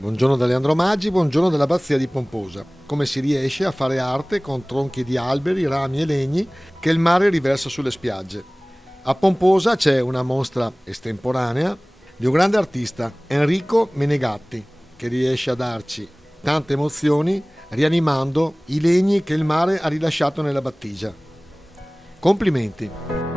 Buongiorno da Leandro Maggi, buongiorno dall'Abbazia di Pomposa. Come si riesce a fare arte con tronchi di alberi, rami e legni che il mare riversa sulle spiagge? A Pomposa c'è una mostra estemporanea di un grande artista, Enrico Menegatti, che riesce a darci tante emozioni rianimando i legni che il mare ha rilasciato nella battigia. Complimenti!